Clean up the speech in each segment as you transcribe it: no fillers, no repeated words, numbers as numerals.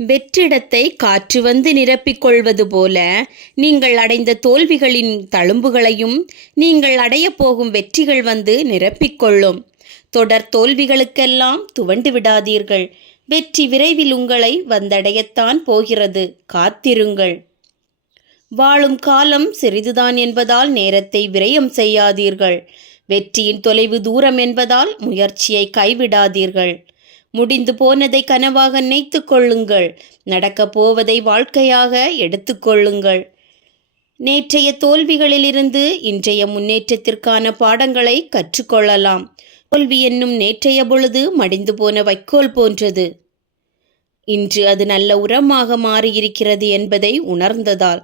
வெற்றிடத்தை காற்று வந்து நிரப்பிக் கொள்வது போல நீங்கள் அடைந்த தோல்விகளின் தழும்புகளையும் நீங்கள் அடையப் போகும் வெற்றிகள் வந்து நிரப்பிக்கொள்ளும். தொடர் தோல்விகளுக்கெல்லாம் துவண்டு விடாதீர்கள். வெற்றி விரைவில் உங்களை வந்தடையத்தான் போகிறது. காத்திருங்கள். வாழும் காலம் சிறிதுதான் என்பதால் நேரத்தை விரயம் செய்யாதீர்கள். வெற்றியின் தொலைவு தூரம் என்பதால் முயற்சியை கைவிடாதீர்கள். முடிந்து போனதை கனவாக நினைத்து கொள்ளுங்கள். நடக்கப் போவதை வாழ்க்கையாக எடுத்துக்கொள்ளுங்கள். நேற்றைய தோல்விகளிலிருந்து இன்றைய முன்னேற்றத்திற்கான பாடங்களை கற்றுக்கொள்ளலாம். தோல்வி என்னும் நேற்றைய பொழுது மடிந்து போன வைக்கோல் போன்றது. இன்று அது நல்ல உரமாக மாறியிருக்கிறது என்பதை உணர்ந்ததால்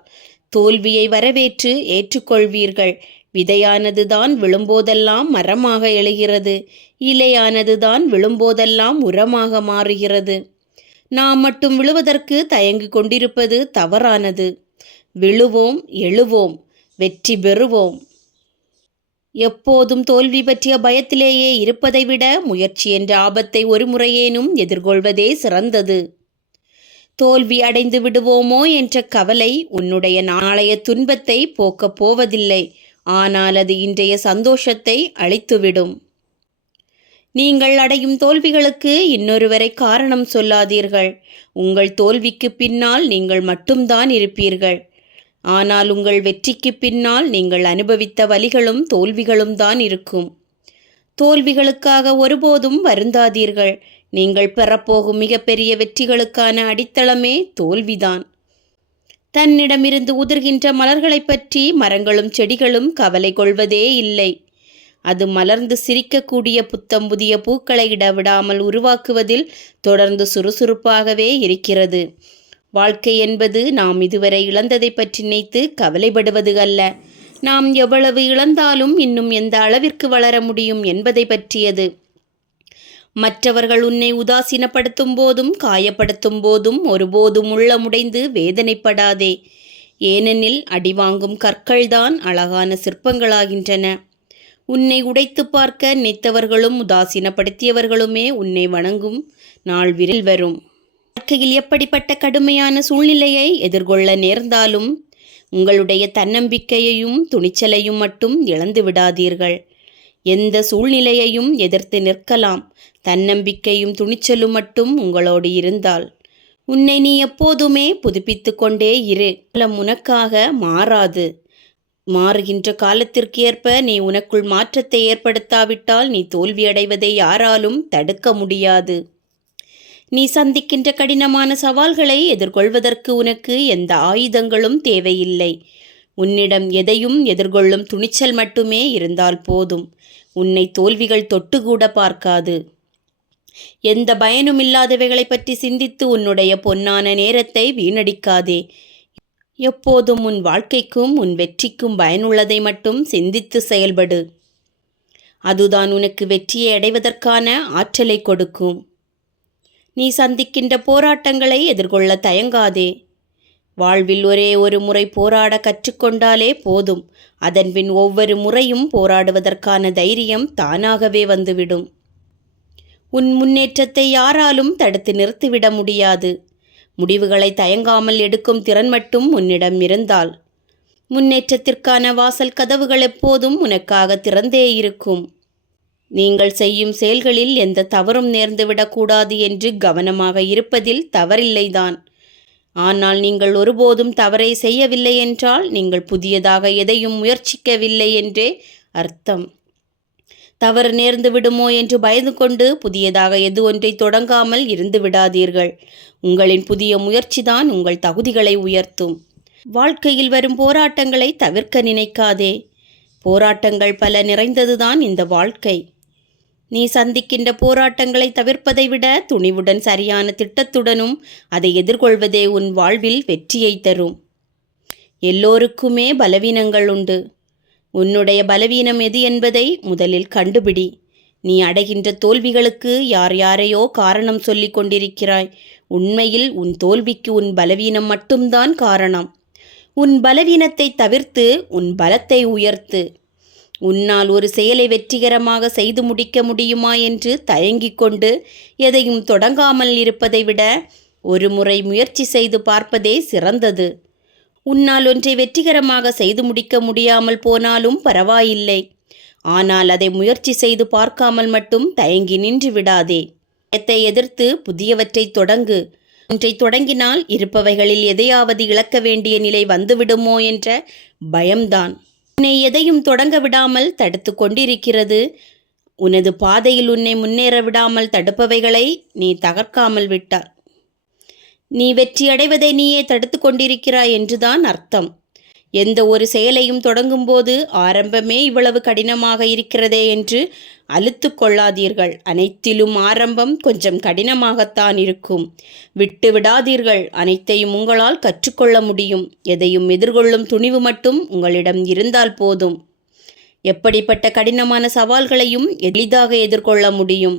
தோல்வியை வரவேற்று ஏற்றுக்கொள்வீர்கள். விதையானது தான் விழும்போதெல்லாம் மரமாக எழுகிறது. இலையானது தான் விழும்போதெல்லாம் உரமாக மாறுகிறது. நாம் மட்டும் விழுவதற்கு தயங்கிக் கொண்டிருப்பது தவறானது. விழுவோம், எழுவோம், வெற்றி பெறுவோம். எப்போதும் தோல்வி பற்றிய பயத்திலேயே இருப்பதை விட முயற்சி என்ற ஆபத்தை ஒரு முறையேனும் எதிர்கொள்வதே சிறந்தது. தோல்வி அடைந்து விடுவோமோ என்ற கவலை உன்னுடைய நாளைய துன்பத்தை போக்கப் போவதில்லை. ஆனால் அது இன்றைய சந்தோஷத்தை அழித்துவிடும். நீங்கள் அடையும் தோல்விகளுக்கு இன்னொருவரை காரணம் சொல்லாதீர்கள். உங்கள் தோல்விக்கு பின்னால் நீங்கள் மட்டும்தான் இருப்பீர்கள். ஆனால் உங்கள் வெற்றிக்கு பின்னால் நீங்கள் அனுபவித்த வலிகளும் தோல்விகளும் தான் இருக்கும். தோல்விகளுக்காக ஒருபோதும் வருந்தாதீர்கள். நீங்கள் பெறப்போகும் மிகப்பெரிய வெற்றிகளுக்கான அடித்தளமே தோல்விதான். தன்னிடமிருந்து உதிர்கின்ற மலர்களை பற்றி மரங்களும் செடிகளும் கவலை கொள்வதே இல்லை. அது மலர்ந்து சிரிக்கக்கூடிய புத்தம் புதிய பூக்களை இடவிடாமல் உருவாக்குவதில் தொடர்ந்து சுறுசுறுப்பாகவே இருக்கிறது. வாழ்க்கை என்பது நாம் இதுவரை இழந்ததை பற்றி நினைத்து கவலைப்படுவது அல்ல. நாம் எவ்வளவு இழந்தாலும் இன்னும் எந்த அளவிற்கு வளர முடியும் என்பதை பற்றியது. மற்றவர்கள் உன்னை உதாசீனப்படுத்தும் போதும் காயப்படுத்தும் போதும் ஒருபோதும் உள்ளமுடைந்து வேதனைப்படாதே. ஏனெனில் அடிவாங்கும் கற்கள்தான் அழகான சிற்பங்களாகின்றன. உன்னை உடைத்து பார்க்க நினைத்தவர்களும் உதாசீனப்படுத்தியவர்களுமே உன்னை வணங்கும் நாள் விரைவில் வரும். வாழ்க்கையில் எப்படிப்பட்ட கடுமையான சூழ்நிலையை எதிர்கொள்ள நேர்ந்தாலும் உங்களுடைய தன்னம்பிக்கையையும் துணிச்சலையும் மட்டும் இழந்து விடாதீர்கள். எந்த சூழ்நிலையையும் எதிர்த்து நிற்கலாம். தன்னம்பிக்கையும் துணிச்சலும் மட்டும் உங்களோடு இருந்தால் உன்னை நீ எப்போதுமே புதுப்பித்து கொண்டே இரு. காலம் உனக்காக மாறாது. மாறுகின்ற காலத்திற்கு ஏற்ப நீ உனக்குள் மாற்றத்தை ஏற்படுத்தாவிட்டால் நீ தோல்வியடைவதை யாராலும் தடுக்க முடியாது. நீ சந்திக்கின்ற கடினமான சவால்களை எதிர்கொள்வதற்கு உனக்கு எந்த ஆயுதங்களும் தேவையில்லை. உன்னிடம் எதையும் எதிர்கொள்ளும் துணிச்சல் மட்டுமே இருந்தால் போதும். உன்னை தோல்விகள் தொட்டுக்கூட பார்க்காது. எந்த பயனும் இல்லாதவைகளை பற்றி சிந்தித்து உன்னுடைய பொன்னான நேரத்தை வீணடிக்காதே. எப்போதும் உன் வாழ்க்கைக்கும் உன் வெற்றிக்கும் பயனுள்ளதை மட்டும் சிந்தித்து செயல்படு. அதுதான் உனக்கு வெற்றியை அடைவதற்கான ஆற்றலை கொடுக்கும். நீ சந்திக்கின்ற போராட்டங்களை எதிர்கொள்ள தயங்காதே. வாழ்வில் ஒரே ஒரு முறை போராட கற்றுக்கொண்டாலே போதும். அதன்பின் ஒவ்வொரு முறையும் போராடுவதற்கான தைரியம் தானாகவே வந்துவிடும். உன் முன்னேற்றத்தை யாராலும் தடுத்து நிறுத்திவிட முடியாது. முடிவுகளை தயங்காமல் எடுக்கும் திறன் மட்டும் உன்னிடம் இருந்தால் முன்னேற்றத்திற்கான வாசல் கதவுகள் எப்போதும் உனக்காக திறந்தே இருக்கும். நீங்கள் செய்யும் செயல்களில் எந்த தவறும் நேர்ந்துவிடக்கூடாது என்று கவனமாக இருப்பதில் தவறில்லைதான். ஆனால் நீங்கள் ஒருபோதும் தவறை செய்யவில்லை என்றால் நீங்கள் புதியதாக எதையும் முயற்சிக்கவில்லை என்றே அர்த்தம். தவறு நேர்ந்து விடுமோ என்று பயந்து கொண்டு புதியதாக எது ஒன்றை தொடங்காமல் இருந்து விடாதீர்கள். உங்களின் புதிய முயற்சிதான் உங்கள் தகுதிகளை உயர்த்தும். வாழ்க்கையில் வரும் போராட்டங்களை தவிர்க்க நினைக்காதே. போராட்டங்கள் பல நிறைந்ததுதான் இந்த வாழ்க்கை. நீ சந்திக்கின்ற போராட்டங்களை தவிர்ப்பதை விட துணிவுடன் சரியான திட்டத்துடனும் அதை எதிர்கொள்வதே உன் வாழ்வில் வெற்றியை தரும். எல்லோருக்குமே பலவீனங்கள் உண்டு. உன்னுடைய பலவீனம் எது என்பதை முதலில் கண்டுபிடி. நீ அடைகின்ற தோல்விகளுக்கு யார் யாரையோ காரணம் சொல்லிக் கொண்டிருக்கிறாய். உண்மையில் உன் தோல்விக்கு உன் பலவீனம் மட்டும்தான் காரணம். உன் பலவீனத்தை தவிர்த்து உன் பலத்தை உயர்த்து. உன்னால் ஒரு செயலை வெற்றிகரமாக செய்து முடிக்க முடியுமா என்று தயங்கிக் கொண்டு எதையும் தொடங்காமல் இருப்பதை விட ஒரு முறை முயற்சி செய்து பார்ப்பதே சிறந்தது. உன்னால் ஒன்றை வெற்றிகரமாக செய்து முடிக்க முடியாமல் போனாலும் பரவாயில்லை. ஆனால் அதை முயற்சி செய்து பார்க்காமல் மட்டும் தயங்கி நின்று விடாதே. பயத்தை எதிர்த்து புதியவற்றை தொடங்கு. ஒன்றை தொடங்கினால் இருப்பவைகளில் எதையாவது இழக்க வேண்டிய நிலை வந்துவிடுமோ என்ற பயம்தான் உன்னை எதையும் தொடங்க விடாமல் தடுத்து கொண்டிருக்கிறது. உனது பாதையில் உன்னை முன்னேற விடாமல் தடுப்பவைகளை நீ தகர்க்காமல் விட்டார் நீ வெற்றியடைவதை நீயே தடுத்து கொண்டிருக்கிறாய் என்றுதான் அர்த்தம். எந்த ஒரு செயலையும் தொடங்கும்போது ஆரம்பமே இவ்வளவு கடினமாக இருக்கிறதே என்று அலுத்து கொள்ளாதீர்கள். அனைத்திலும் ஆரம்பம் கொஞ்சம் கடினமாகத்தான் இருக்கும். விட்டு விடாதீர்கள். அனைத்தையும் உங்களால் கற்றுக்கொள்ள முடியும். எதையும் எதிர்கொள்ளும் துணிவு மட்டும் உங்களிடம் இருந்தால் போதும். எப்படிப்பட்ட கடினமான சவால்களையும் எளிதாக எதிர்கொள்ள முடியும்.